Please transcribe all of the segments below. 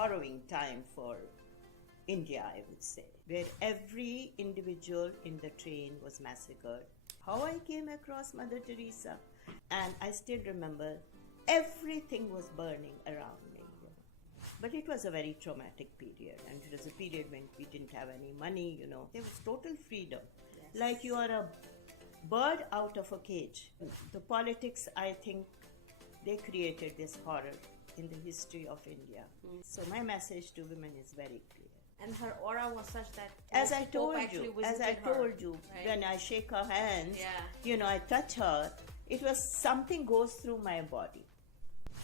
harrowing time for India, I would say, where every individual in the train was massacred. How I came across Mother Teresa, and I still remember everything was burning around me. But it was a very traumatic period, and it was a period when we didn't have any money, There was total freedom. Yes. Like you are a bird out of a cage. The politics, I think, they created this horror in the history of India. So my message to women is very clear. And her aura was such that as I told you, right? When I shake her hands, I touch her, it was something goes through my body.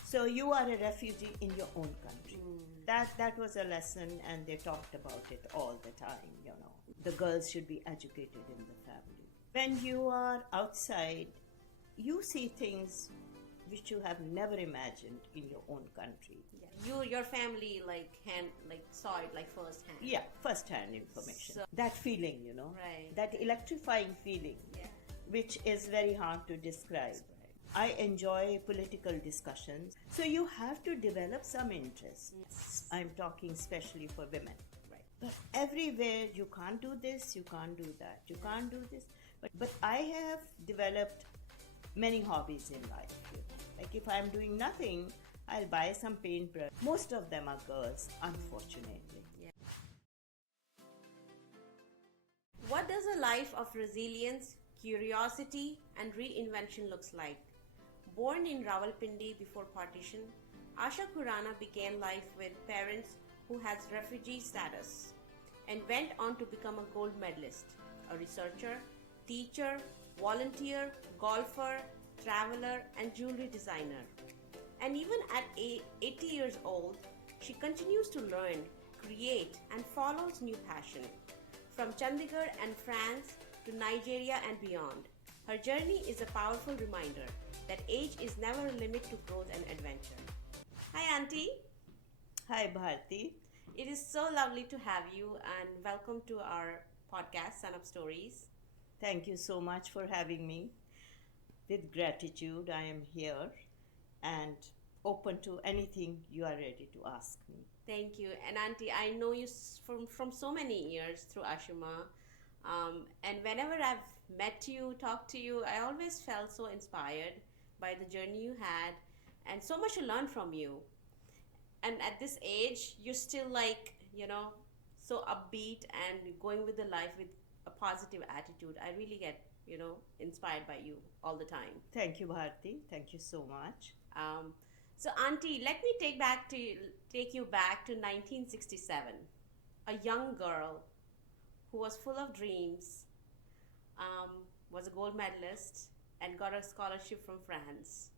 So you are a refugee in your own country. That was a lesson, and they talked about it all the time, The girls should be educated in the family. When you are outside, you see things which you have never imagined in your own country. Yeah. Your family saw it firsthand. Yeah, firsthand information. So, that feeling, right. That electrifying feeling, which is very hard to describe. I enjoy political discussions. So you have to develop some interest. Yes. I'm talking especially for women. Right. But everywhere, you can't do this, you can't do that, you can't do this. But I have developed many hobbies in life. Like if I'm doing nothing, I'll buy some paintbrush. Most of them are girls, unfortunately. Yeah. What does a life of resilience, curiosity, and reinvention looks like? Born in Rawalpindi before partition, Asha Khurana began life with parents who had refugee status and went on to become a gold medalist, a researcher, teacher, volunteer, golfer, traveler, and jewelry designer. And even at 80 years old, she continues to learn, create, and follows new passion. From Chandigarh and France to Nigeria and beyond, her journey is a powerful reminder that age is never a limit to growth and adventure. Hi, Auntie. Hi, Bharti. It is so lovely to have you, and welcome to our podcast, Sunup Stories. Thank you so much for having me. With gratitude, I am here and open to anything you are ready to ask me. Thank you. And Auntie, I know you from so many years through Ashima. And whenever I've met you, talked to you, I always felt so inspired by the journey you had and so much to learn from you. And at this age, you're still so upbeat and going with the life with a positive attitude. I really get, inspired by you all the time. Thank you, Bharti. Thank you so much. So, Auntie, let me take you back to 1967. A young girl who was full of dreams, was a gold medalist, and got a scholarship from France.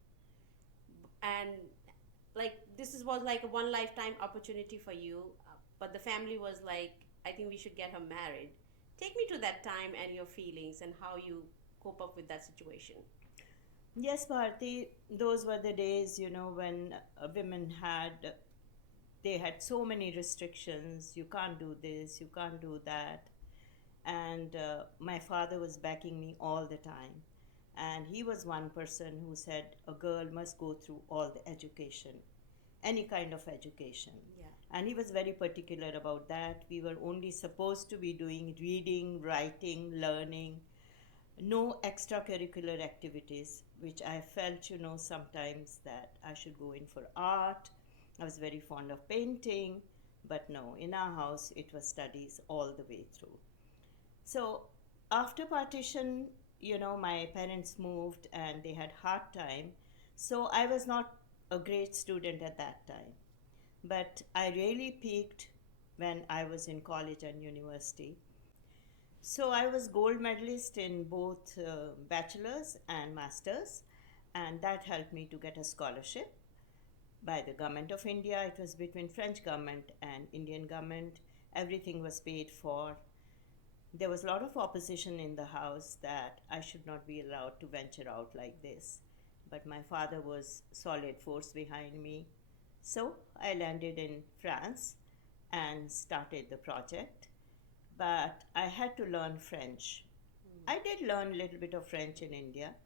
And this was like a one lifetime opportunity for you, but the family was like, I think we should get her married. Take me to that time and your feelings and how you cope up with that situation. Yes, Bharti, those were the days, when women had so many restrictions. You can't do this, you can't do that. And my father was backing me all the time. And he was one person who said a girl must go through all the education, any kind of education. Yeah. And he was very particular about that. We were only supposed to be doing reading, writing, learning, no extracurricular activities, which I felt, sometimes that I should go in for art. I was very fond of painting, but no, in our house it was studies all the way through. So after partition, my parents moved and they had hard time. So I was not a great student at that time. But I really peaked when I was in college and university. So I was gold medalist in both bachelor's and master's, and that helped me to get a scholarship by the government of India. It was between French government and Indian government. Everything was paid for. There was a lot of opposition in the house that I should not be allowed to venture out like this. But my father was solid force behind me. So I landed in France and started the project. But I had to learn French. I did learn a little bit of French in India,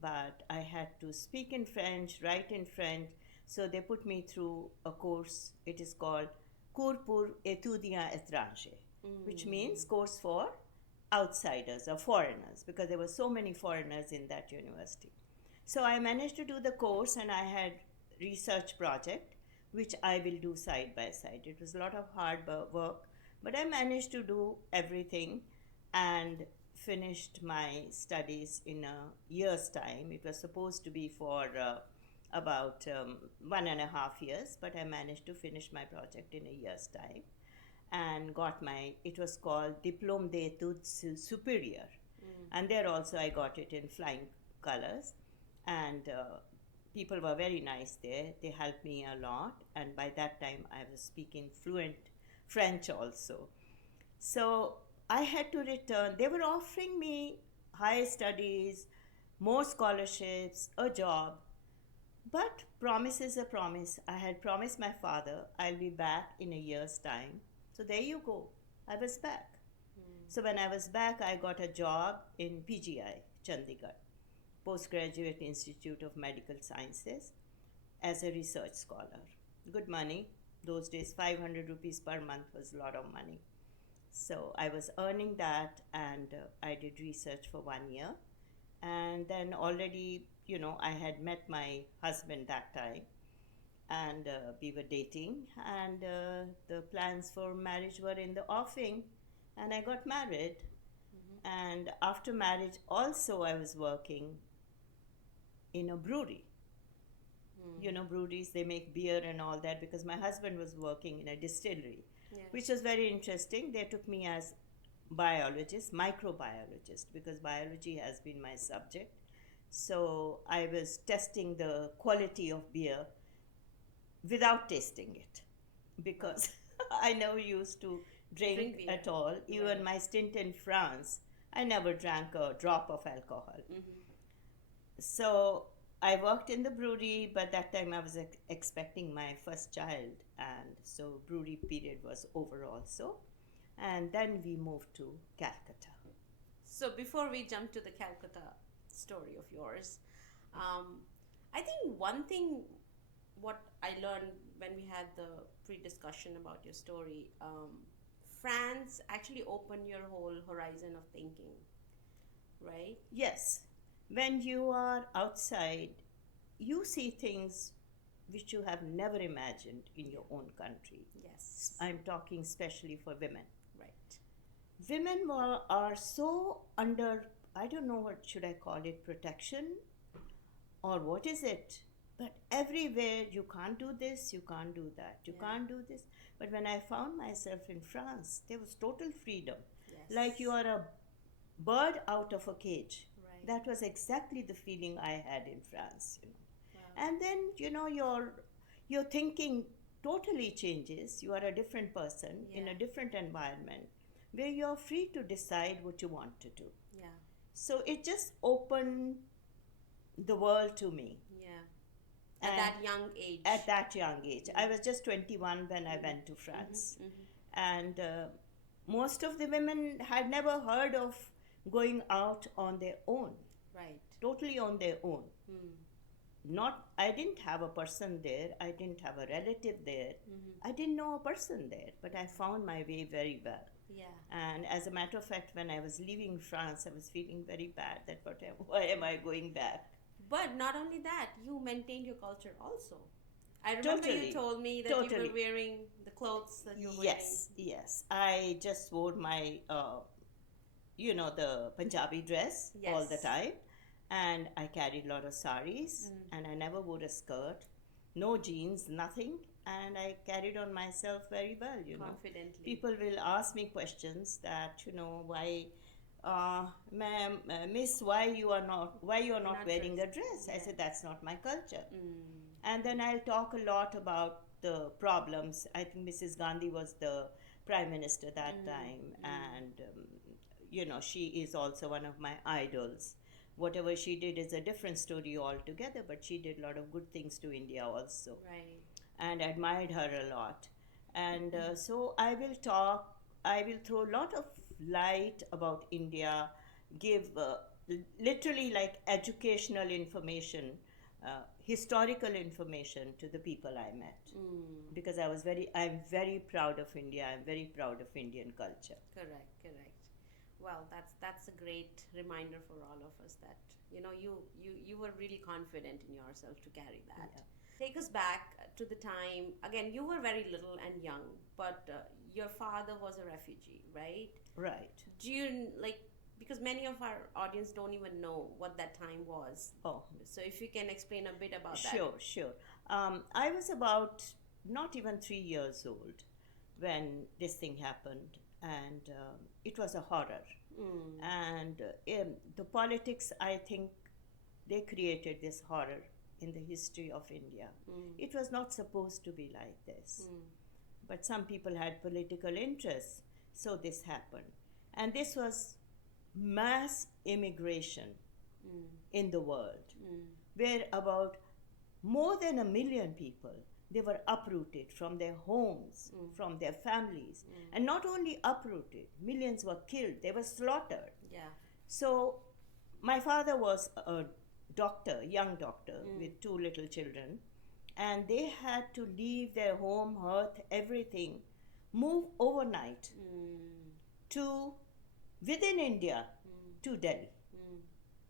but I had to speak in French, write in French. So they put me through a course. It is called Cours pour étudiants étrangers, which means course for outsiders or foreigners, because there were so many foreigners in that university. So I managed to do the course, and I had research project which I will do side by side. It was a lot of hard work, but I managed to do everything and finished my studies in a year's time. It was supposed to be for about 1.5 years, but I managed to finish my project in a year's time and got my, it was called Diplôme d'études supérieures. And there also I got it in flying colors. And people were very nice there. They helped me a lot. And by that time, I was speaking fluent French also. So I had to return. They were offering me higher studies, more scholarships, a job. But promise is a promise. I had promised my father I'll be back in a year's time. So there you go. I was back. So when I was back, I got a job in PGI, Chandigarh, Postgraduate Institute of Medical Sciences, as a research scholar. Good money. Those days, 500 rupees per month was a lot of money. So I was earning that, and I did research for 1 year. And then already, I had met my husband that time, and we were dating, and the plans for marriage were in the offing, and I got married. And after marriage also I was working in a brewery. Breweries, they make beer and all that, because my husband was working in a distillery, which was very interesting. They took me as biologist, microbiologist, because biology has been my subject. So I was testing the quality of beer without tasting it, because I never used to drink beer at all. Even my stint in France, I never drank a drop of alcohol. So I worked in the brewery, but that time I was expecting my first child, and so brewery period was over also. And then we moved to Calcutta. So before we jump to the Calcutta story of yours, I think one thing what I learned when we had the pre-discussion about your story, France actually opened your whole horizon of thinking, right? Yes. When you are outside, you see things which you have never imagined in your own country. Yes. I'm talking especially for women. Right. Women are so under, I don't know what should I call it, protection, or what is it? But everywhere, you can't do this, you can't do that, you can't do this. But when I found myself in France, there was total freedom. Yes. Like you are a bird out of a cage. Right. That was exactly the feeling I had in France. Wow. And then, your thinking totally changes. You are a different person in a different environment, where you're free to decide what you want to do. Yeah. So it just opened the world to me. At that young age. At that young age. I was just 21 when I went to France. And most of the women had never heard of going out on their own. Right. Totally on their own. I didn't have a person there. I didn't have a relative there. I didn't know a person there. But I found my way very well. Yeah. And as a matter of fact, when I was leaving France, I was feeling very bad that why am I going back? But not only that, you maintained your culture also. I remember you told me that you were wearing the clothes that you were wearing. Yes. I just wore my, the Punjabi dress all the time. And I carried a lot of saris. And I never wore a skirt. No jeans, nothing. And I carried on myself very well, Confidently. People will ask me questions that, why... ma'am, miss, why you are not wearing a dress? I said, that's not my culture. And then I'll talk a lot about the problems. I think Mrs. Gandhi was the prime minister that time, and she is also one of my idols. Whatever she did is a different story altogether, but she did a lot of good things to India also. Right. And I admired her a lot. And so I will throw a lot of light about India, give literally like educational information, historical information to the people I met, because I'm very proud of India. I'm very proud of Indian culture. Correct, correct. Well, that's a great reminder for all of us that you were really confident in yourself to carry that. Yeah. Take us back to the time. Again, you were very little and young, but your father was a refugee, right? Right. Do you like, because many of our audience don't even know what that time was. Oh, So if you can explain a bit about that. sure, sure. I was about not even 3 years old when this thing happened, and it was a horror. And the politics, I think, they created this horror in the history of India. It was not supposed to be like this, but some people had political interests, so this happened. And this was mass immigration in the world, where about more than 1 million people, they were uprooted from their homes, from their families, and not only uprooted, millions were killed, they were slaughtered. Yeah. So my father was a doctor, young doctor, with 2 little children, and they had to leave their home, hearth, everything, move overnight to within India to Delhi,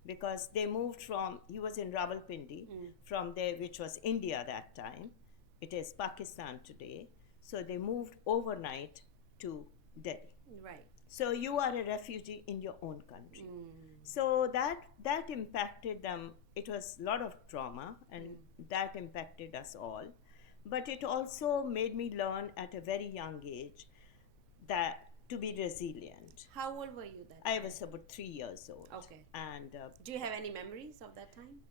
because they moved from, he was in Rawalpindi, from there, which was India that time. It is Pakistan today. So they moved overnight to Delhi. Right. So you are a refugee in your own country. So that impacted them. It was a lot of trauma, and that impacted us all. But it also made me learn at a very young age that to be resilient. How old were you then? I was about 3 years old. Okay. And Do you have any memories of that time?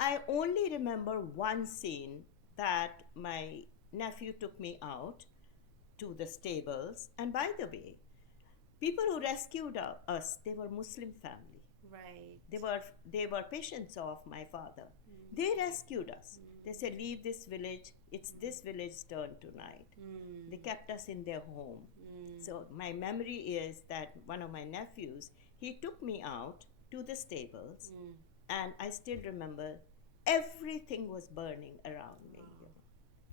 I only remember one scene that my nephew took me out to the stables. And by the way, people who rescued us, they were Muslim family. Right. They were patients of my father. They rescued us. They said, leave this village. It's this village's turn tonight. They kept us in their home. So my memory is that one of my nephews, he took me out to the stables, and I still remember everything was burning around me.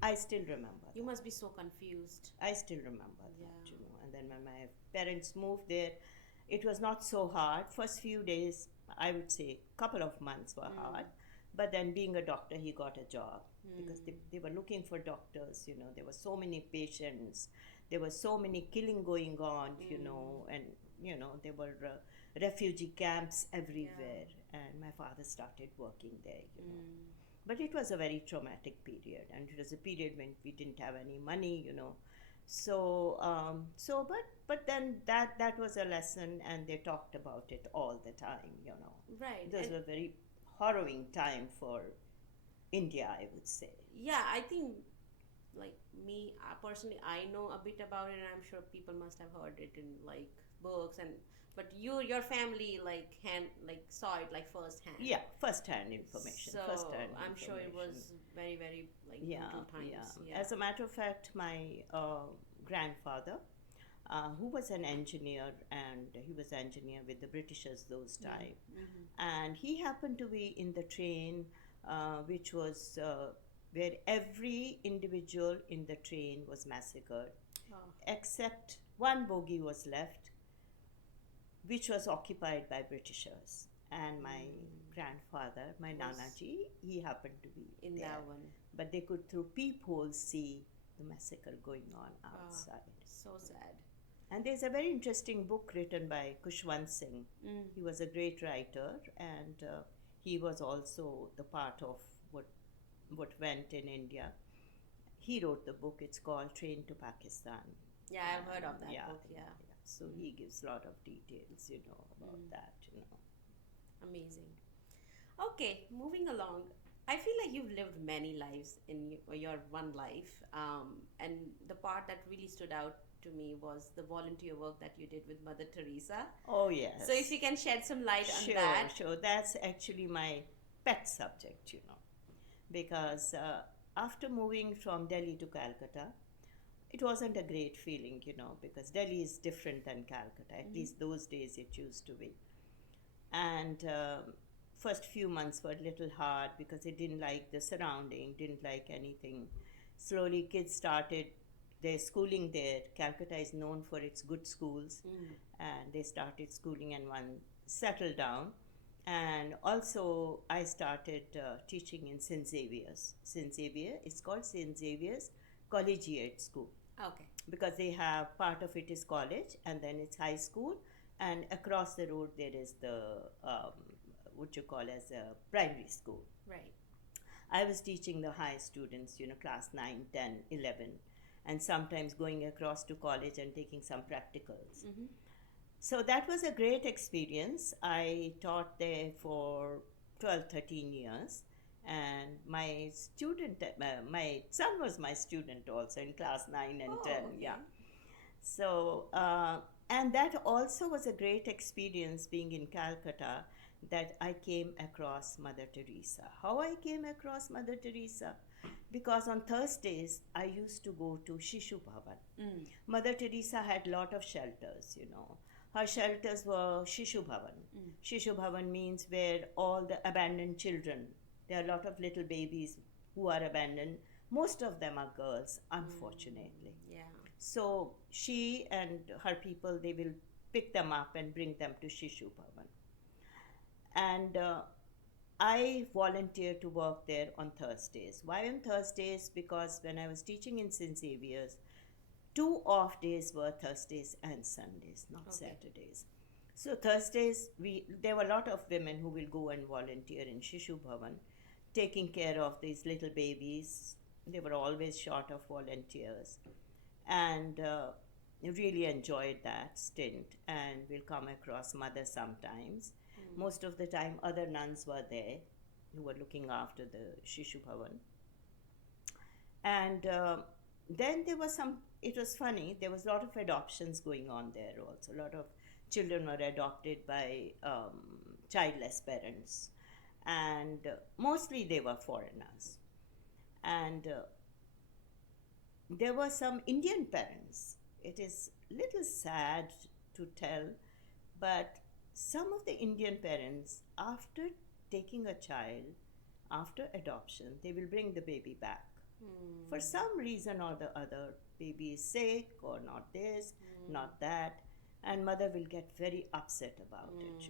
I still remember. You must be so confused. I still remember Yeah. that. And then when my parents moved there, it was not so hard. First few days, I would say, couple of months were hard. But then being a doctor, he got a job because they were looking for doctors. There were so many patients. There was so many killing going on, and, there were refugee camps everywhere. And my father started working there, But it was a very traumatic period, and it was a period when we didn't have any money, So, but then that was a lesson, and they talked about it all the time, Right. Those were very harrowing time for India, I would say. Yeah, I think, like me personally, I know a bit about it, and I'm sure people must have heard it in like books, but your family saw it like firsthand. Yeah, first-hand information. So first-hand I'm sure it was information. very, very brutal times. Yeah. As a matter of fact, my grandfather, who was an engineer, and he was engineer with the Britishers those time, and he happened to be in the train, which was where every individual in the train was massacred, except one bogie was left, which was occupied by Britishers. And my grandfather, my Nanaji, he happened to be In there. that one. But they could, through peepholes, see the massacre going on outside. So sad. And there's a very interesting book written by Kushwant Singh. He was a great writer, and he was also the part of what went in India. He wrote the book. It's called Train to Pakistan. Yeah, I've heard of that book. Yeah. So he gives a lot of details, about that. Amazing. Okay, moving along. I feel like you've lived many lives in your one life, and the part that really stood out to me was the volunteer work that you did with Mother Teresa. Oh, yes. So if you can shed some light on that. Sure. That's actually my pet subject, because after moving from Delhi to Calcutta, it wasn't a great feeling, because Delhi is different than Calcutta. At least those days it used to be. And first few months were a little hard because they didn't like the surrounding, didn't like anything. Slowly, kids started their schooling there. Calcutta is known for its good schools, and they started schooling and one settled down. And also, I started teaching in St. Xavier's. St. Xavier, it's called St. Xavier's Collegiate School Okay. because they have part of it is college and then it's high school, and across the road there is the what you call as a primary school. Right. I was teaching the high students, class 9, 10, 11, and sometimes going across to college and taking some practicals. So that was a great experience. I taught there for 12, 13 years. And my son was my student also in class 9 and 10. Okay. Yeah. So, and that also was a great experience being in Calcutta, that I came across Mother Teresa. How I came across Mother Teresa? Because on Thursdays, I used to go to Shishu Bhavan. Mother Teresa had lot of shelters. Her shelters were Shishu Bhavan. Shishu Bhavan means where all the abandoned children, there are a lot of little babies who are abandoned. Most of them are girls, unfortunately. Yeah. So she and her people, they will pick them up and bring them to Shishu Bhavan. And I volunteered to work there on Thursdays. Why on Thursdays? Because when I was teaching in St. Xavier's, 2 off days were Thursdays and Sundays, not Saturdays. So Thursdays, there were a lot of women who will go and volunteer in Shishu Bhavan, taking care of these little babies. They were always short of volunteers. And really enjoyed that stint, and we'll come across mother sometimes. Most of the time, other nuns were there who were looking after the Shishu Bhavan. And then there was it was funny, there was a lot of adoptions going on there also. A lot of children were adopted by childless parents. And mostly they were foreigners. And there were some Indian parents. It is little sad to tell, but some of the Indian parents, after taking a child, after adoption, they will bring the baby back. For some reason or the other, baby is sick or not this, not that, and mother will get very upset about it.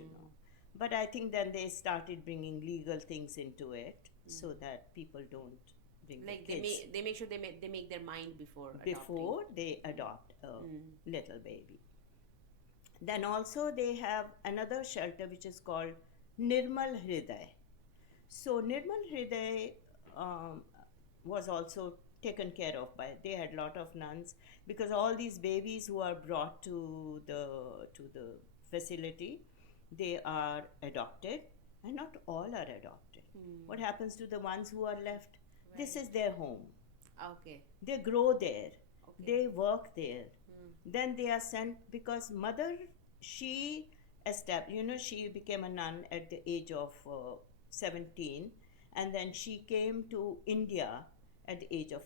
But I think then they started bringing legal things into it so that people don't bring Like the kids they make sure they make their mind before before they adopt a little baby. Then also they have another shelter which is called Nirmal Hriday. So Nirmal Hriday was also taken care of by, they had lot of nuns, because all these babies who are brought to the facility, they are adopted, and not all are adopted. What happens to the ones who are left? This is their home. Okay. They grow there. Okay. They work there. Then they are sent, because mother, she she became a nun at the age of 17, and then she came to India at the age of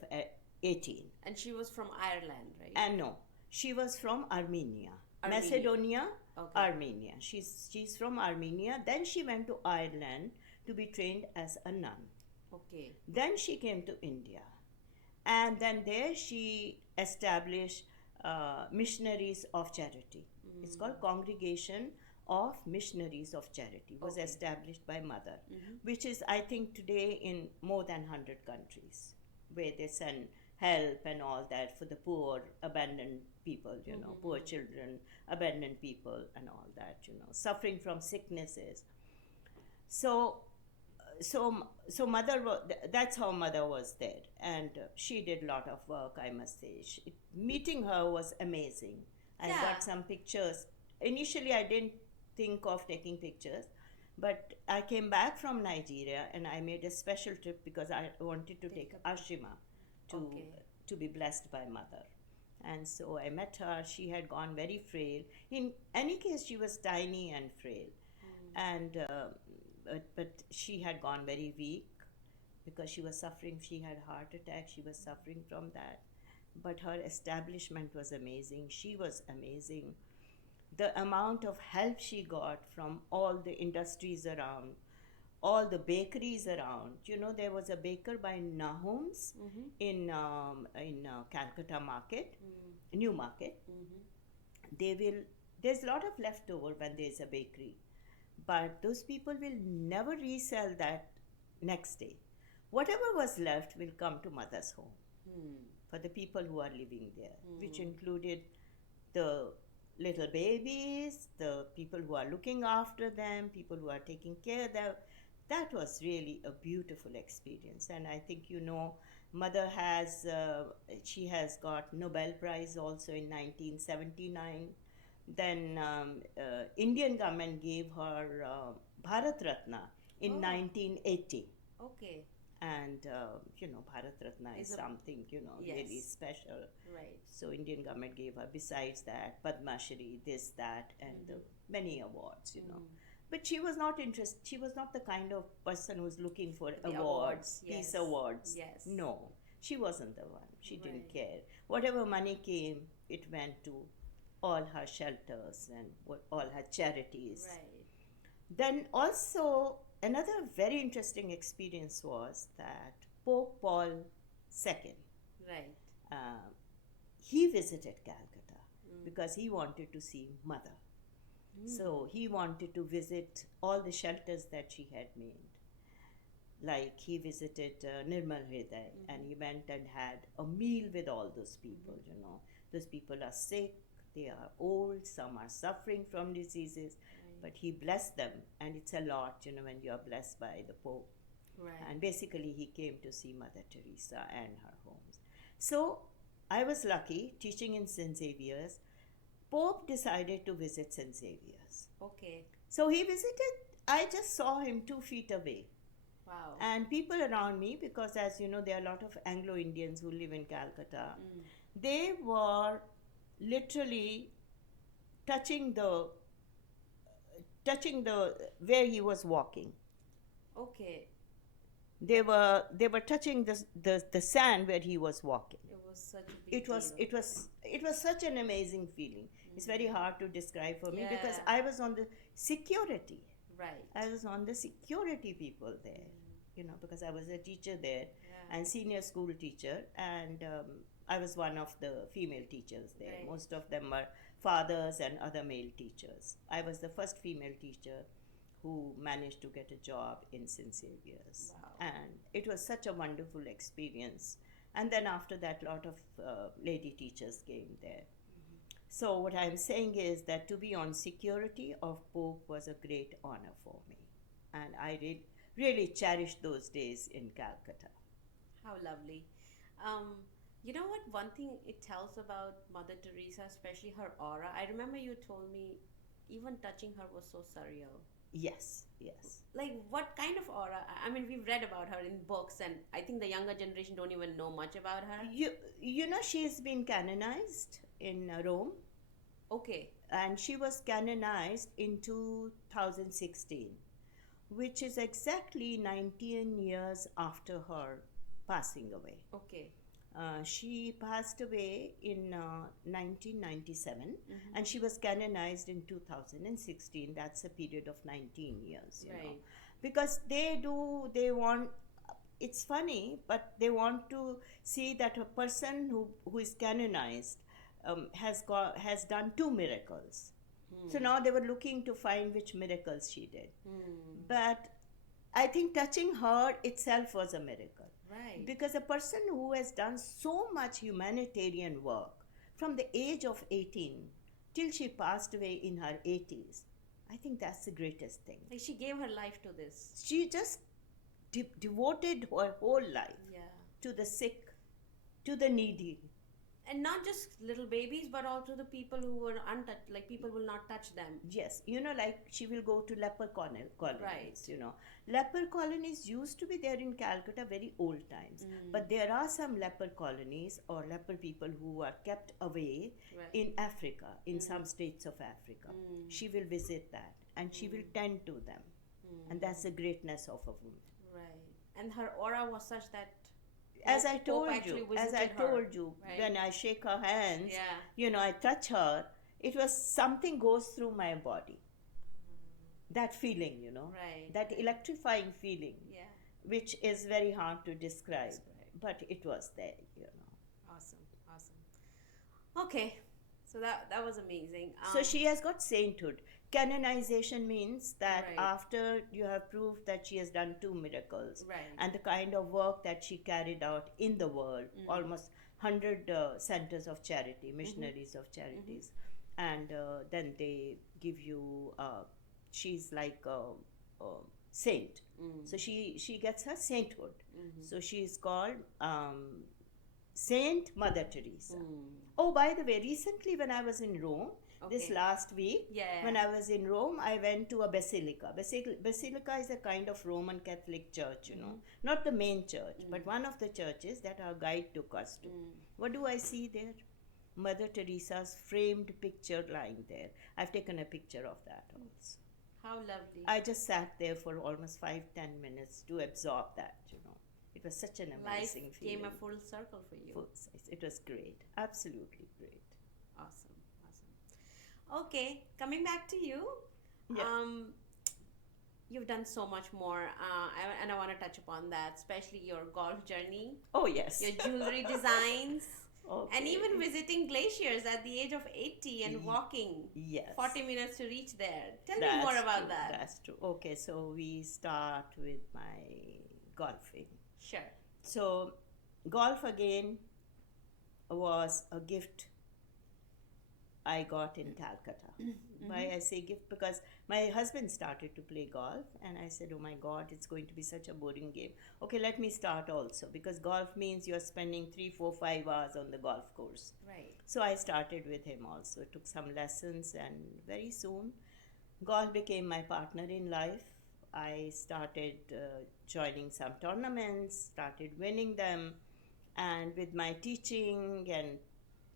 18. And she was from Ireland, right? And no, she was from Armenia. Armenia. Macedonia, Okay. Armenia. She's from Armenia. Then she went to Ireland to be trained as a nun. Okay. Then she came to India, and then there she established Missionaries of Charity. It's called Congregation of Missionaries of Charity. Was established by mother, which is, I think, today in more than 100 countries, where they send help and all that for the poor, abandoned people, poor children, abandoned people and all that, suffering from sicknesses. So mother, that's how mother was there, and she did a lot of work, I must say. Meeting her was amazing. I got some pictures. Initially I didn't think of taking pictures, but I came back from Nigeria and I made a special trip because I wanted to take Ashima to be blessed by mother. And so I met her. She had gone very frail. In any case, she was tiny and frail. And but she had gone very weak because she was suffering. She had heart attack. She was suffering from that. But her establishment was amazing. She was amazing. The amount of help she got from all the industries around all the bakeries around. You know, there was a baker by Nahum's in Calcutta Market, New Market. They will. There's a lot of leftover when there's a bakery, but those people will never resell that next day. Whatever was left will come to mother's home for the people who are living there, which included the little babies, the people who are looking after them, people who are taking care of them. That was really a beautiful experience. And I think, you know, mother has, she has got Nobel Prize also in 1979. Then Indian government gave her Bharat Ratna in 1980. Okay. And you know, Bharat Ratna is something, you know, really special. Right. So Indian government gave her, besides that, Padma Shri, this, that, and many awards, you know. But she was not interested. She was not the kind of person who's looking for awards, peace awards. Yes. No, she wasn't the one. She didn't care. Whatever money came, it went to all her shelters and all her charities. Right. Then also another very interesting experience was that Pope Paul II, Right. he visited Calcutta because he wanted to see mother. So he wanted to visit all the shelters that she had made. Like he visited Nirmal Hriday and he went and had a meal with all those people, you know. Those people are sick, they are old, some are suffering from diseases, but he blessed them, and it's a lot, you know, when you are blessed by the Pope. Right. And basically he came to see Mother Teresa and her homes. So I was lucky teaching in St. Xavier's. Pope decided to visit St. Xavier's. Okay. So he visited, I just saw him 2 feet away. Wow. And people around me, because as you know, there are a lot of Anglo-Indians who live in Calcutta, they were literally touching the where he was walking. Okay. They were touching the sand where he was walking. It was such a big deal. It was such an amazing feeling. It's very hard to describe for me because I was on the security. Right. I was on the security people there, you know, because I was a teacher there and senior school teacher, and I was one of the female teachers there. Right. Most of them were fathers and other male teachers. I was the first female teacher who managed to get a job in St. Xavier's. Wow. And it was such a wonderful experience. And then after that, a lot of lady teachers came there. So what I'm saying is that to be on security of Pope was a great honor for me. And I really cherished those days in Calcutta. How lovely. You know what? One thing it tells about Mother Teresa, especially her aura. I remember you told me even touching her was so surreal. Yes. Like what kind of aura? I mean, we've read about her in books, and I think the younger generation don't even know much about her. You know, she's been canonized in Rome. Okay. And she was canonized in 2016, which is exactly 19 years after her passing away. Okay. She passed away in 1997 and she was canonized in 2016. That's a period of 19 years, you know. Because they want, it's funny, but they want to see that a person who is canonized has done 2 miracles. So now they were looking to find which miracles she did. But I think touching her itself was a miracle. Right. Because a person who has done so much humanitarian work from the age of 18 till she passed away in her 80s, I think that's the greatest thing. Like she gave her life to this. She just devoted her whole life to the sick, to the needy. And not just little babies, but also the people who were untouched, like people will not touch them. Yes, you know, like she will go to leper colonies, Right. you know. Leper colonies used to be there in Calcutta very old times. But there are some leper colonies or leper people who are kept away in Africa, in some states of Africa. She will visit that and she will tend to them. And that's the greatness of a woman. Right. And her aura was such that as I told you, right? when I shake her hands, Yeah. you know, I touch her, it was something goes through my body. that feeling, Right. that electrifying feeling, Yeah. which is very hard to describe, That's correct. but it was there. Awesome. Awesome. Okay. So that was amazing. So she has got sainthood. Canonization means that Right. after you have proved that she has done two miracles Right. and the kind of work that she carried out in the world, almost 100 centers of charity, missionaries of charities, and then they give you, she's like a saint. So she gets her sainthood. So she is called Saint Mother Teresa. Oh, by the way, recently when I was in Rome, this Okay. last week, Yeah. when I was in Rome, I went to a basilica. Basilica is a kind of Roman Catholic church, not the main church, but one of the churches that our guide took us to. What do I see there? Mother Teresa's framed picture lying there. I've taken a picture of that also. How lovely. I just sat there for almost 5-10 minutes to absorb that. It was such an Life amazing feeling. came a full circle for you. Full size. It was great. Absolutely great. Awesome. Awesome. Okay, coming back to you. Yeah. You've done so much more, and I want to touch upon that, especially your golf journey, Oh, yes. your jewelry designs, Okay. and even visiting glaciers at the age of 80 and walking Yes. 40 minutes to reach there. Tell me That's more about true. that. That's true. Okay, so we start with my golfing. Sure. So, golf again was a gift I got in Calcutta. Why I say gift? Because my husband started to play golf, and I said, "Oh my God, it's going to be such a boring game." Okay, let me start also, because golf means you're spending 3, 4, 5 hours on the golf course. Right. So I started with him also, took some lessons, and very soon golf became my partner in life. I started joining some tournaments, started winning them, and with my teaching and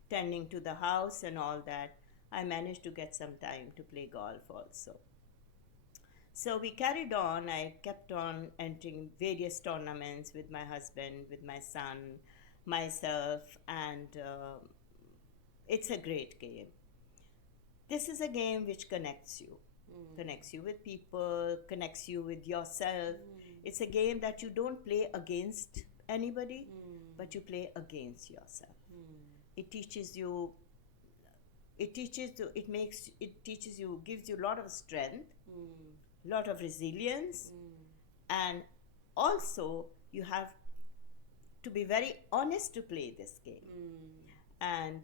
tending to the house and all that, I managed to get some time to play golf also. So we carried on. I kept on entering various tournaments with my husband, with my son, myself, and it's a great game. This is a game which connects you. Connects you with people, connects you with yourself. It's a game that you don't play against anybody, but you play against yourself. It teaches you, gives you a lot of strength, lot of resilience, and also you have to be very honest to play this game. And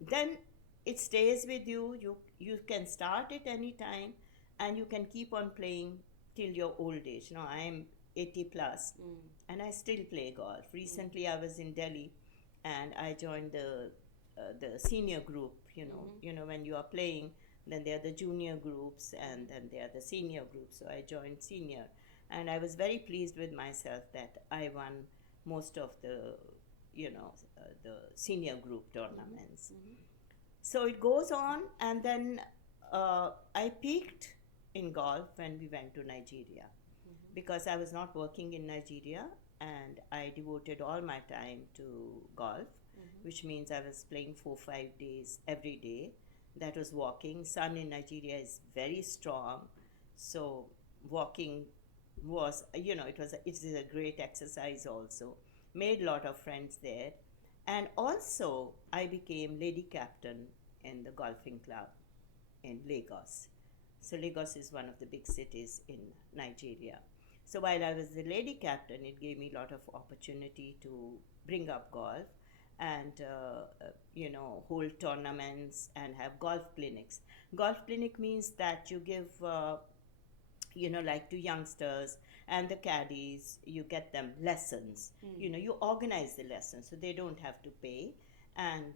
then it stays with you. You can start it anytime, and you can keep on playing till your old age. Now I am 80 plus, and I still play golf. Recently I was in Delhi, and I joined the senior group. When you are playing, then there are the junior groups, and then there are the senior groups. So I joined senior, and I was very pleased with myself that I won most of the senior group tournaments. So it goes on, and then I peaked in golf when we went to Nigeria, because I was not working in Nigeria, and I devoted all my time to golf, which means I was playing 4-5 days every day. That was walking. Sun in Nigeria is very strong, so walking was, it is a great exercise also. Made a lot of friends there, and also I became lady captain in the golfing club in Lagos. So Lagos is one of the big cities in Nigeria. So while I was the lady captain, it gave me a lot of opportunity to bring up golf and hold tournaments and have golf clinics. Golf clinic means that you give like to youngsters and the caddies, you get them lessons. You organize the lessons so they don't have to pay, and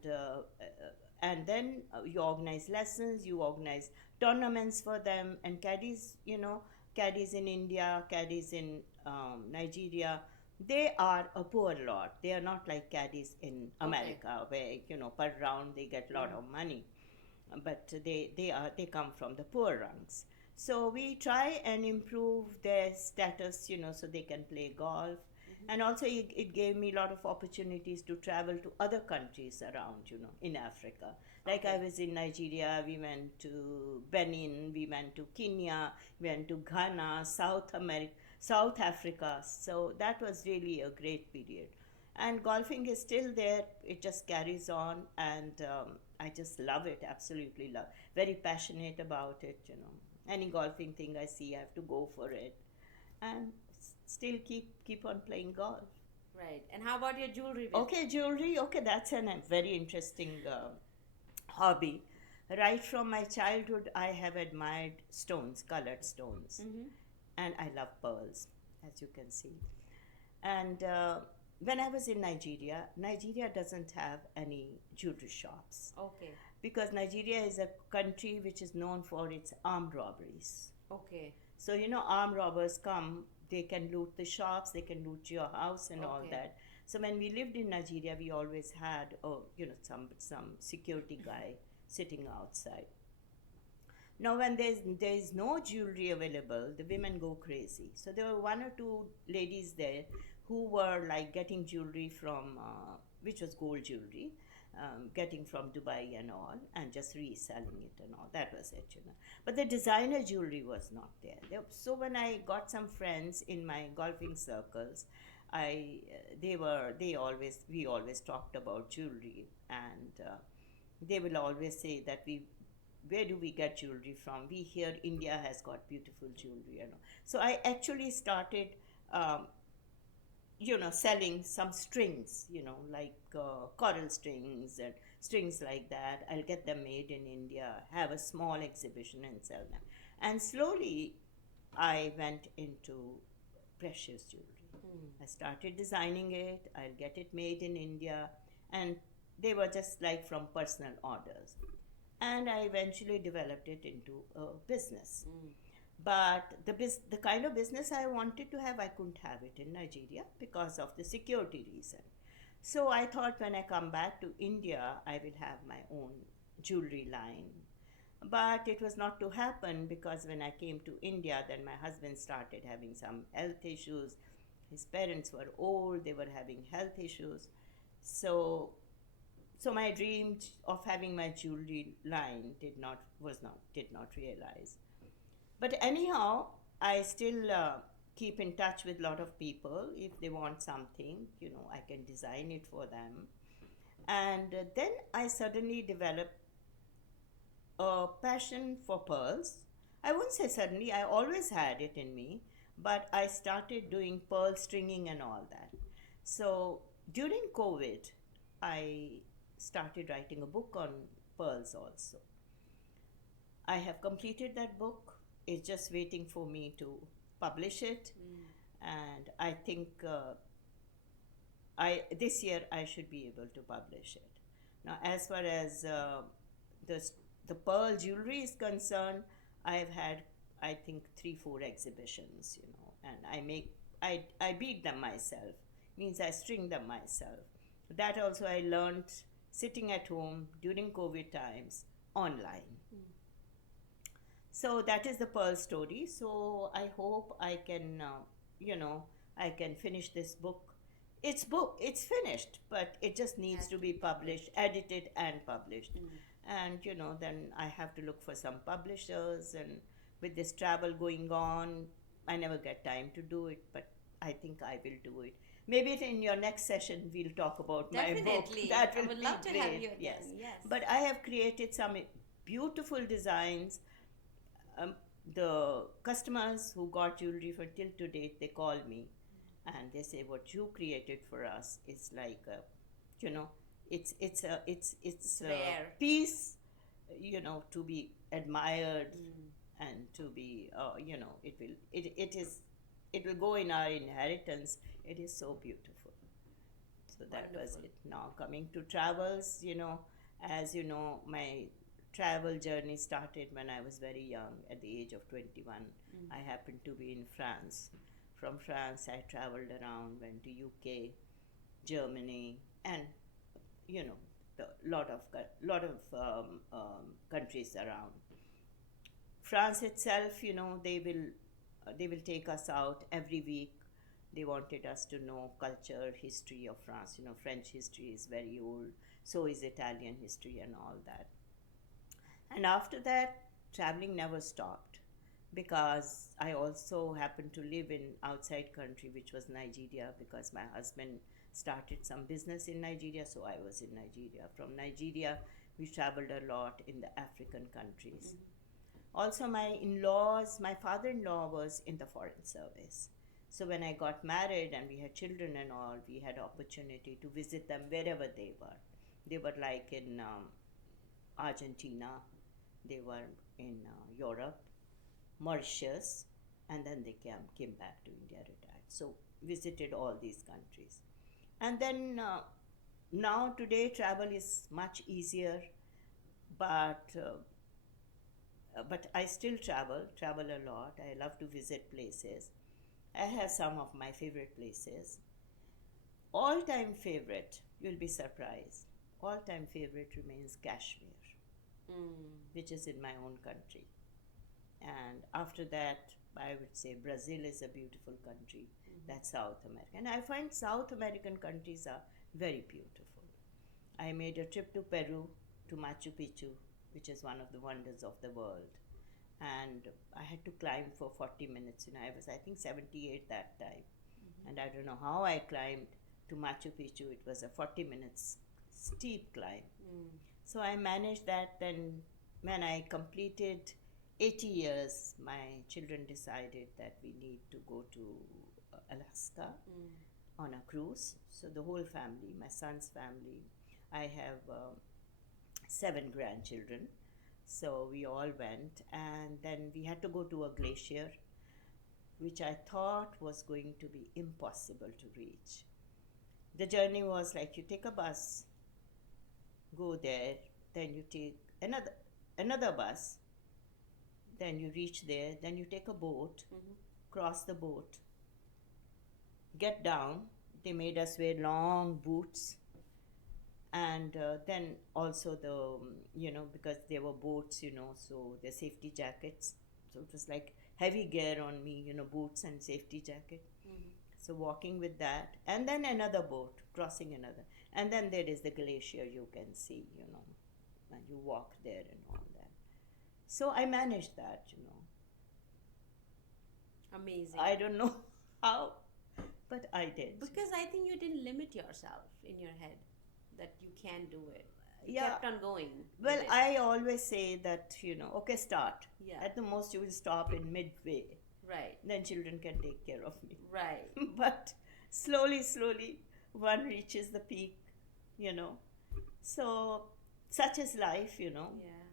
then you organize lessons, you organize tournaments for them, and caddies, caddies in India, caddies in Nigeria, they are a poor lot. They are not like caddies in America, where per round they get a lot of money, but they come from the poor ranks. So we try and improve their status, so they can play golf. And also it gave me a lot of opportunities to travel to other countries around, in Africa. Like I Okay. was in Nigeria, we went to Benin, we went to Kenya, we went to Ghana, South America, South Africa. So that was really a great period. And golfing is still there, it just carries on, and I just love it, absolutely love, very passionate about it. Any golfing thing I see, I have to go for it, and still keep on playing golf. Right. And how about your jewelry business? Okay, jewelry. Okay, that's a very interesting hobby. Right from my childhood, I have admired stones, colored stones, Mm-hmm. and I love pearls, as you can see. And when I was in Nigeria, Nigeria doesn't have any jewelry shops Okay. because Nigeria is a country which is known for its armed robberies. Okay. So, armed robbers come, they can loot the shops, they can loot your house and all Okay. that. So when we lived in Nigeria, we always had, some security guy sitting outside. Now, when there's no jewelry available, the women go crazy. So there were one or two ladies there who were like getting jewelry from, which was gold jewelry, getting from Dubai and all, and just reselling it and all. That was it. But the designer jewelry was not there. So when I got some friends in my golfing circles, we always talked about jewelry, and they will always say that where do we get jewelry from? We hear India has got beautiful jewelry. So I actually started, um, selling some strings, like coral strings and strings like that. I'll get them made in India, have a small exhibition and sell them. And slowly I went into precious jewelry. I started designing it, I'll get it made in India, and they were just like from personal orders. And I eventually developed it into a business. But the kind of business I wanted to have, I couldn't have it in Nigeria because of the security reason. So I thought when I come back to India, I will have my own jewelry line. But it was not to happen because when I came to India, then my husband started having some health issues. His parents were old, they were having health issues. So so my dream of having my jewelry line did not realize. But anyhow, I still keep in touch with a lot of people. If they want something, I can design it for them. And then I suddenly developed a passion for pearls. I won't say suddenly, I always had it in me, but I started doing pearl stringing and all that. So during COVID, I started writing a book on pearls also. I have completed that book. It's just waiting for me to publish it, and I think I this year I should be able to publish it. Now, as far as the the pearl jewelry is concerned, I've had, I think, 3 4 exhibitions, and I beat them myself. Means I string them myself. That also I learned sitting at home during COVID times online. So that is the Pearl story. So I hope I can, you know, I can finish this book. It's finished, but it just needs Has to to be be published. published, edited and published. And then I have to look for some publishers. And with this travel going on, I never get time to do it, but I think I will do it. Maybe in your next session we'll talk about my book. Definitely. That I will would be love to have great. you again. Yes, Yes. but I have created some beautiful designs. um, the customers who got jewelry for till to date, they call me and they say what you created for us is like a, you know it's It's a rare. piece, to be admired, and to be, it will go in our inheritance. It is so beautiful. So that was Wonderful. it. Now coming to travels, as you know, my travel journey started when I was very young, at the age of 21. I happened to be in France. From France, I traveled around, went to UK, Germany, and you know, the lot of countries around. France itself, they will take us out every week They wanted us to know culture, history of France. French history is very old, so is Italian history and all that. And after that, traveling never stopped because I also happened to live in outside country, which was Nigeria, because my husband started some business in Nigeria, so I was in Nigeria. From Nigeria, we traveled a lot in the African countries. Also, my father-in-law was in the foreign service. So when I got married and we had children and all, we had opportunity to visit them wherever they were. They were like in Argentina, they were in Europe, Mauritius, and then they came back to India, retired. So visited all these countries. And then now today travel is much easier, but I still travel a lot. I love to visit places. I have some of my favorite places. All time favorite, you'll be surprised. All time favorite remains Kashmir, which is in my own country. And after that, I would say Brazil is a beautiful country. That's South America. And I find South American countries are very beautiful. I made a trip to Peru, to Machu Picchu, which is one of the wonders of the world. And I had to climb for 40 minutes. I was, I think, 78 that time. And I don't know how I climbed to Machu Picchu. It was a 40 minutes steep climb. So I managed that. Then when I completed 80 years, my children decided that we need to go to Alaska on a cruise. So the whole family, my son's family, I have 7 grandchildren. So we all went, and then we had to go to a glacier, which I thought was going to be impossible to reach. The journey was like you take a bus, go there, then you take another bus, then you reach there, then you take a boat, cross the boat, get down. They made us wear long boots, and then also because there were boats, so the safety jackets. So it was like heavy gear on me, boots and safety jacket. So walking with that, and then another boat, crossing another. And then there is the glacier you can see, and you walk there and all that. So I managed that. Amazing. I don't know how, but I did. Because I think you didn't limit yourself in your head that you can do it. You Yeah. kept on going. Well, with it. I always say that, okay, start. Yeah. At the most, you will stop in midway. Right. Then children can take care of me. Right. But slowly, one reaches the peak, So, such is life, Yeah.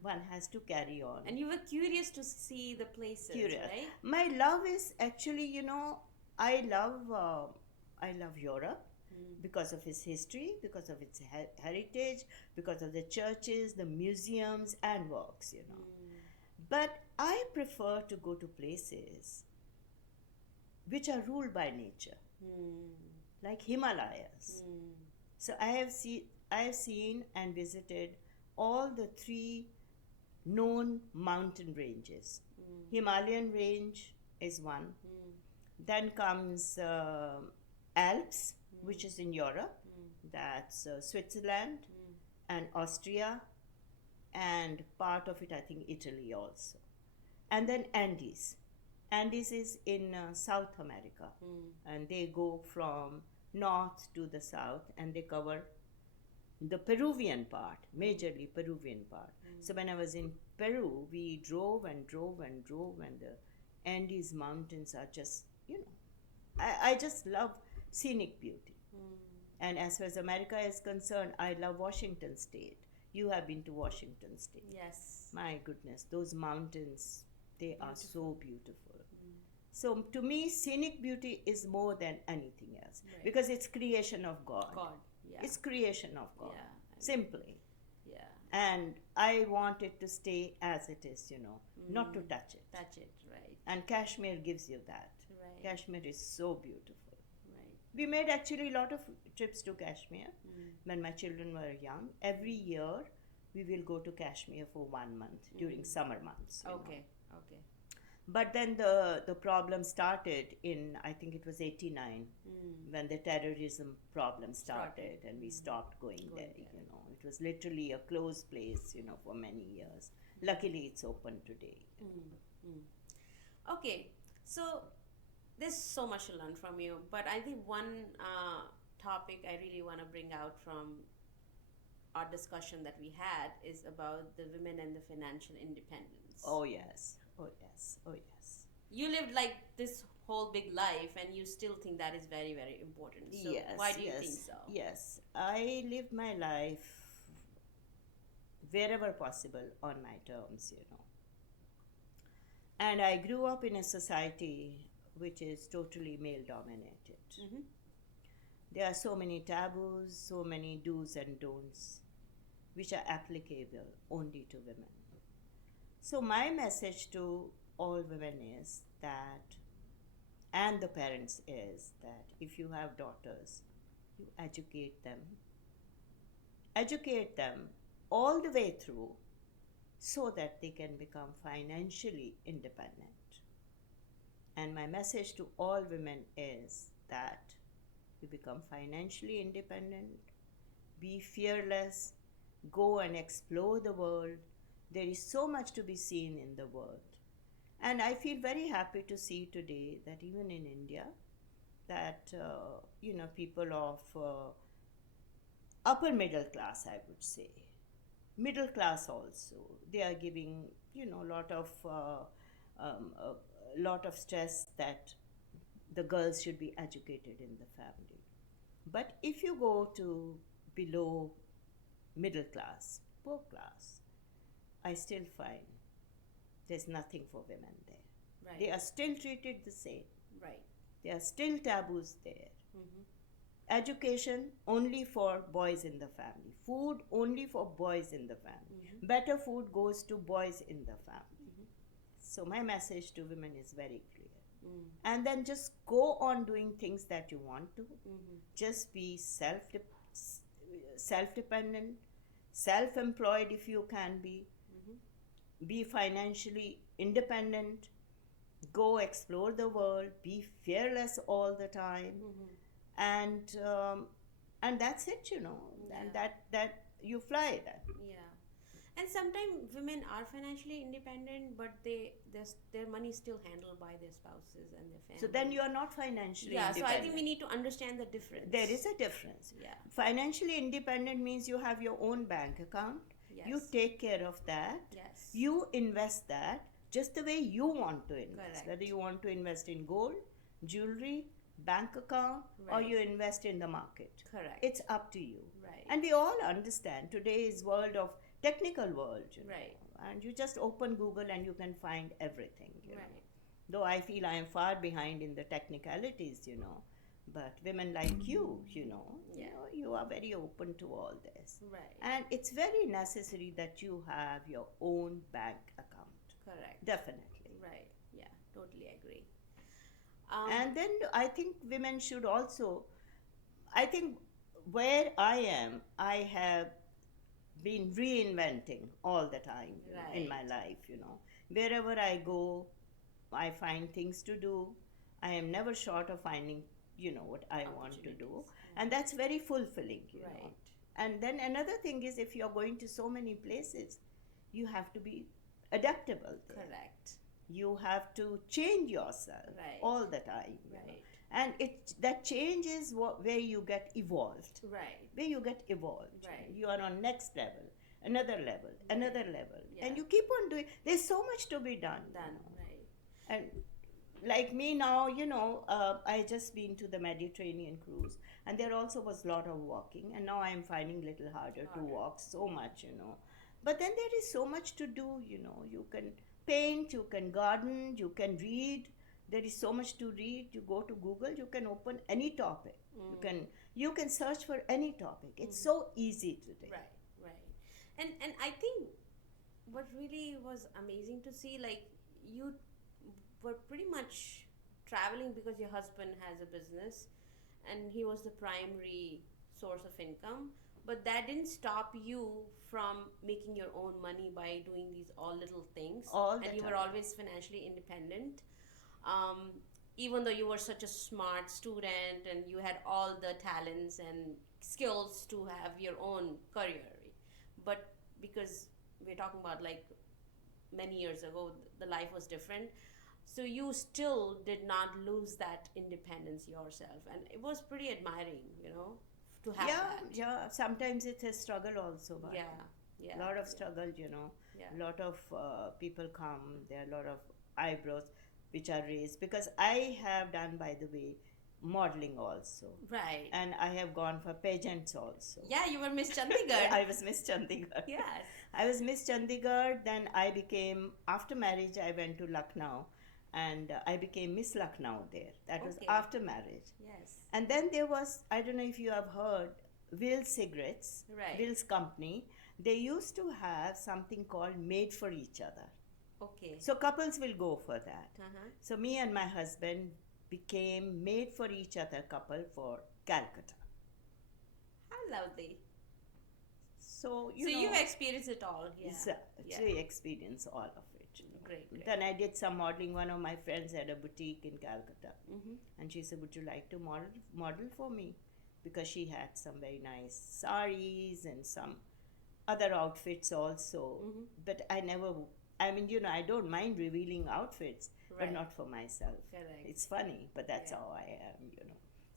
One has to carry on. And you were curious to see the places, right? My love is actually, I love Europe because of its history, because of its heritage, because of the churches, the museums, and works, But I prefer to go to places which are ruled by nature, like Himalayas. So I have seen and visited all the 3 known mountain ranges. Himalayan range is one. Then comes Alps, which is in Europe. That's Switzerland and Austria, and part of it, I think, Italy also. And then Andes. Andes is in South America, and they go from north to the south, and they cover the Peruvian part, majorly Peruvian part. So when I was in Peru, we drove, and the Andes mountains are just, I just love scenic beauty. And as far as America is concerned, I love Washington State. You have been to Washington State. Yes. My goodness, those mountains, they are so beautiful. So to me, scenic beauty is more than anything else, because it's creation of God. Yeah. It's creation of God, simply. Yeah. And I want it to stay as it is, not to touch it. Touch it, right. And Kashmir gives you that. Right. Kashmir is so beautiful. Right. We made actually a lot of trips to Kashmir when my children were young. Every year we will go to Kashmir for 1 month during summer months. you know. Okay. But then the problem started in, I think it was 89, when the terrorism problem started, and we stopped going there. It was literally a closed place, for many years. Luckily, it's open today. Okay, so there's so much to learn from you, but I think one topic I really want to bring out from our discussion that we had is about the women and the financial independence. Oh, yes. Oh, yes. Oh, yes. You lived like this whole big life and you still think that is very, very important. So Yes, why do you yes, think so? yes. I lived my life wherever possible on my terms. And I grew up in a society which is totally male dominated. There are so many taboos, so many do's and don'ts, which are applicable only to women. So, my message to all women is that, and the parents is that if you have daughters, you educate them all the way through so that they can become financially independent. And my message to all women is that you become financially independent, be fearless, go and explore the world. There is so much to be seen in the world. And I feel very happy to see today that even in India, that, people of upper middle class, I would say, middle class also, they are giving, lot of stress that the girls should be educated in the family. But if you go to below middle class, poor class, I still find there's nothing for women there. Right. They are still treated the same. Right. There are still taboos there. Education only for boys in the family. Food only for boys in the family. Better food goes to boys in the family. So my message to women is very clear. And then just go on doing things that you want to. Just be self-dependent, self-employed if you can be. Be financially independent. Go explore the world. Be fearless all the time. And that's it, and that you fly then. Yeah. And sometimes women are financially independent, but their money is still handled by their spouses and their family. So then you are not financially independent. So I think we need to understand the difference. There is a difference. Yeah. Financially independent means you have your own bank account. Yes. You take care of that. Yes. You invest that just the way you want to invest. Correct. Whether you want to invest in gold, jewelry, bank account, or you invest in the market. Correct. It's up to you. Right. And we all understand today's world of technical world, Right. And you just open Google and you can find everything, Right. Though I feel I am far behind in the technicalities, but women like you, you are very open to all this. Right. And it's very necessary that you have your own bank account. Correct. Definitely. Right. Yeah. Totally agree. And then I think women should also, I think where I am, I have been reinventing all the time in my life, Wherever I go, I find things to do. I am never short of finding, what I want to do. And that's very fulfilling, Right. And then another thing is, if you're going to so many places, you have to be adaptable there. Correct. You have to change yourself all the time. Right. And that change is where you get evolved. Right. Where you get evolved. Right. You are on next level, another level, another level. Yeah. And you keep on doing. There's so much to be done. Right. And like me now, I just been to the Mediterranean cruise, and there also was a lot of walking, and now I'm finding little harder to walk so much, But then there is so much to do, You can paint, you can garden, you can read. There is so much to read. You go to Google, you can open any topic. You can search for any topic. It's so easy today. Right. And I think what really was amazing to see, like, you were pretty much traveling because your husband has a business and he was the primary source of income, But that didn't stop you from making your own money by doing these all little things. All the And you were time. always financially independent. Um, Even though you were such a smart student and you had all the talents and skills to have your own career. But because we're talking about like many years ago, the life was different. So you still did not lose that independence yourself. And it was pretty admiring, to have Yeah, that. yeah. Sometimes it's a struggle also, but Yeah, yeah. a lot of yeah, struggle, Yeah. A lot of people come, there are a lot of eyebrows which are raised because I have done, by the way, modeling also. Right. And I have gone for pageants also. Yeah, you were Miss Chandigarh. I was Miss Chandigarh. Yes. I was Miss Chandigarh, then I became, after marriage, I went to Lucknow and I became Miss Lucknow there. That was Okay. after marriage. Yes. And then there was, I don't know if you have heard, Will's Cigarettes, Right. Will's company. They used to have something called Made for Each Other. Okay. So couples will go for that. Uh-huh. So me and my husband became Made for Each Other couple for Calcutta. How lovely. So, So you've experienced it all. Yeah. it's Yeah. really experience all of it. Great, great. Then I did some modeling. One of my friends had a boutique in Calcutta. Mm-hmm. And she said, would you like to model for me? Because she had some very nice saris and some other outfits also. Mm-hmm. But I don't mind revealing outfits, but Right. not for myself. Correct. It's funny, but that's Yeah. how I am.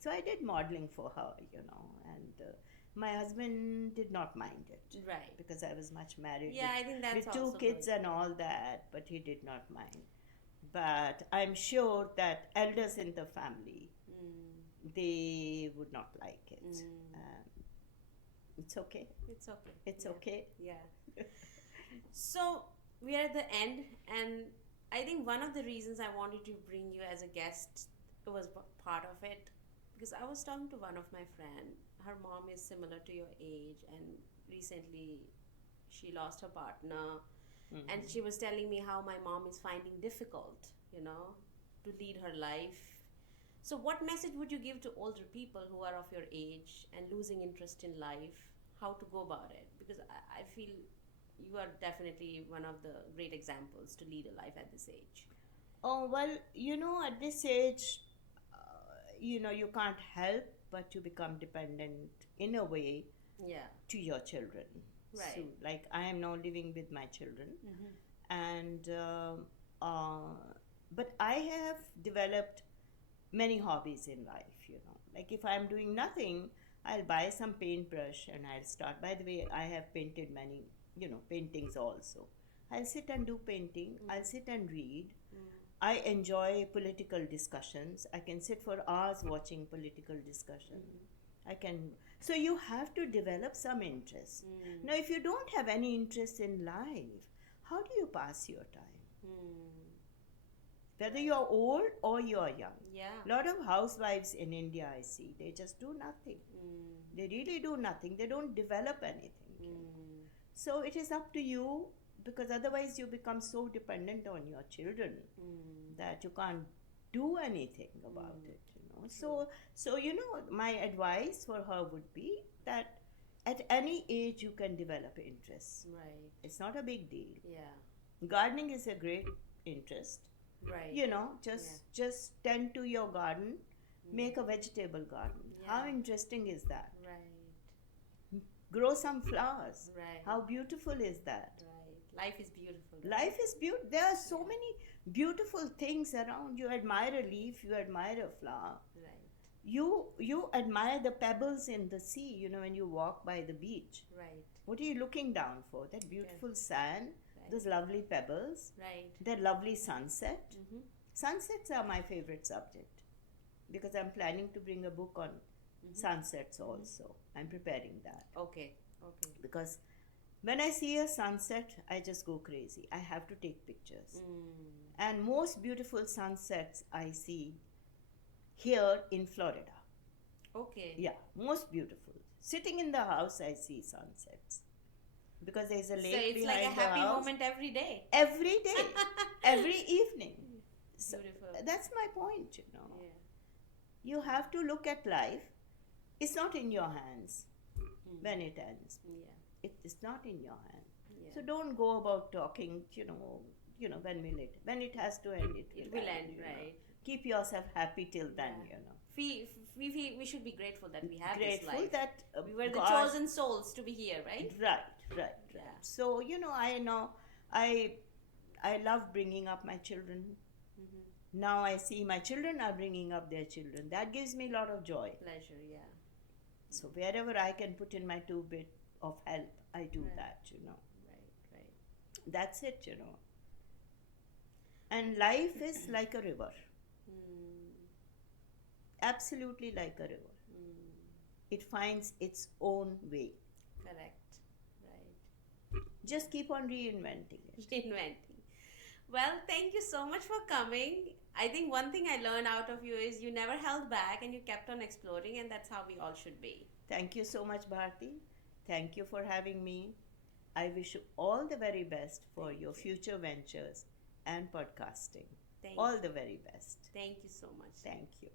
So I did modeling for her, and my husband did not mind it. Right. Because I was much married Yeah, I think that's with two also kids good. and all that, but he did not mind. But I'm sure that elders in the family, they would not like it. It's okay. It's okay. It's Yeah. okay. Yeah. So we are at the end, and I think one of the reasons I wanted to bring you as a guest was part of it because I was talking to one of my friend. Her mom is similar to your age, and recently she lost her partner, and she was telling me how my mom is finding difficult, to lead her life. So what message would you give to older people who are of your age and losing interest in life? How to go about it? Because I feel you are definitely one of the great examples to lead a life at this age. Oh, well, at this age, you can't help but to become dependent in a way Yeah. to your children. Right. So, like, I am now living with my children, and but I have developed many hobbies in life. Like, if I'm doing nothing, I'll buy some paintbrush and I'll start. By the way, I have painted many, paintings also. I'll sit and do painting. I'll sit and read. I enjoy political discussions. I can sit for hours watching political discussion. So you have to develop some interest. Now, if you don't have any interest in life, how do you pass your time? Whether you're old or you're young. Yeah. A lot of housewives in India, I see, they just do nothing. They really do nothing. They don't develop anything. So it is up to you, because otherwise you become so dependent on your children that you can't do anything about it. So my advice for her would be that at any age you can develop interest. Right. It's not a big deal. Yeah. Gardening is a great interest. Right. Just tend to your garden, make a vegetable garden. Yeah. How interesting is that? Right. Grow some flowers. Right. How beautiful is that? Right. Life is beautiful. Life is beautiful. There are so many beautiful things around. You admire a leaf, you admire a flower. Right. You admire the pebbles in the sea, when you walk by the beach. Right. What are you looking down for? That beautiful sand, those lovely pebbles, Right. that lovely sunset. Sunsets are my favorite subject because I'm planning to bring a book on sunsets also. I'm preparing that Okay. Okay. because when I see a sunset, I just go crazy. I have to take pictures. And most beautiful sunsets I see here in Florida. Okay. Yeah, most beautiful. Sitting in the house, I see sunsets because there's a lake So it's behind like a the happy house. moment every day. Every day, every evening. So Beautiful. that's my point. Yeah. You have to look at life. It's not in your hands. when it ends. Yeah. It is not in your hand. Yeah. So don't go about talking, when will it? When it has to end, It will end, right? Keep yourself happy till then, We should be grateful that we have this Grateful life. that We were the God, chosen souls to be here, right? right. Yeah. So, I know I love bringing up my children. Now I see my children are bringing up their children. That gives me a lot of joy. Pleasure, yeah. So wherever I can put in my 2 bit of help, I do Right. that, Right. That's it. And life is like a river. Absolutely like a river. It finds its own way. Correct. Right. Just keep on reinventing it. Reinventing. Well, thank you so much for coming. I think one thing I learned out of you is you never held back and you kept on exploring, and that's how we all should be. Thank you so much, Bharti. Thank you for having me. I wish you all the very best for your future ventures and podcasting. All the very best. Thank you so much. Thank you.